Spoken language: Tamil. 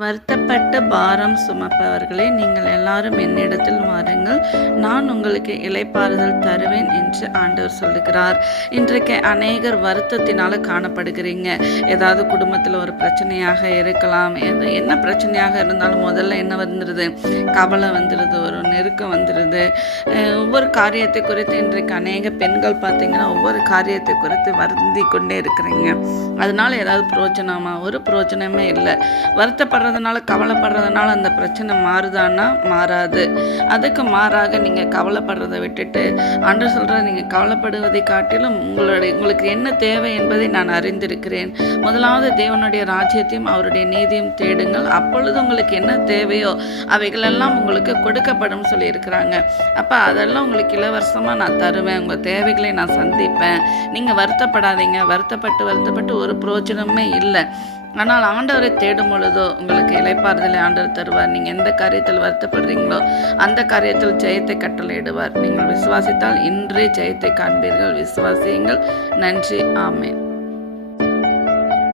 வருத்தப்பட்டு பாரம் சுமப்பவர்களே, நீங்கள் எல்லாரும் என்னிடத்தில் வாருங்கள், நான் உங்களுக்கு இளைப்பாறுதல் தருவேன் என்று ஆண்டவர் சொல்லுகிறார். இன்றைக்கு அநேகர் வருத்தத்தினால காணப்படுகிறீங்க. ஏதாவது குடும்பத்தில் ஒரு பிரச்சனையாக இருக்கலாம். என்ன பிரச்சனையாக இருந்தாலும் முதல்ல என்ன வந்துடுது? கவலை வந்துடுது, ஒரு நெருக்கம் வந்துடுது. ஒவ்வொரு காரியத்தை குறித்து இன்றைக்கு அநேக பெண்கள் பார்த்தீங்கன்னா ஒவ்வொரு காரியத்தை குறித்து வருந்தி கொண்டே இருக்கிறீங்க. அதனால ஏதாவது பிரயோஜனமா? ஒரு பிரயோஜனமே இல்லை. வருத்தப்படுறதுனால, கவலைப்படுறதுனால அந்த பிரச்சனை மாறுதான்னா மாறாது. அதுக்கு மாறாக நீங்கள் கவலைப்படுறதை விட்டுட்டு ஆண்டவர் சொல்கிறார், நீங்கள் கவலைப்படுவதை காட்டிலும் உங்களுக்கு என்ன தேவை என்பதை நான் அறிந்திருக்கிறேன். முதலாவது தேவனுடைய ராஜ்யத்தையும் அவருடைய நீதியும் தேடுங்கள், அப்பொழுது உங்களுக்கு என்ன தேவையோ அவைகளெல்லாம் உங்களுக்கு கொடுக்கப்படும் சொல்லியிருக்கிறாங்க. அப்போ அதெல்லாம் உங்களுக்கு இலவசமாக நான் தருவேன். உங்கள் தேவைகளை நான் சந்திப்பேன். நீங்கள் வருத்தப்படாதீங்க. வருத்தப்பட்டு ஒரு பிரயோஜனமே இல்லை. ஆனால் ஆண்டவரை தேடும் பொழுதோ உங்களுக்கு இளைப்பாறுதலை ஆண்டவர் தருவார். நீங்கள் எந்த காரியத்தில் வருத்தப்படுறீங்களோ அந்த காரியத்தில் ஜெயத்தை கட்டளையிடுவார். நீங்கள் விசுவாசித்தால் இன்றே ஜெயத்தை காண்பீர்கள். விசுவாசியுங்கள். நன்றி. ஆமென்.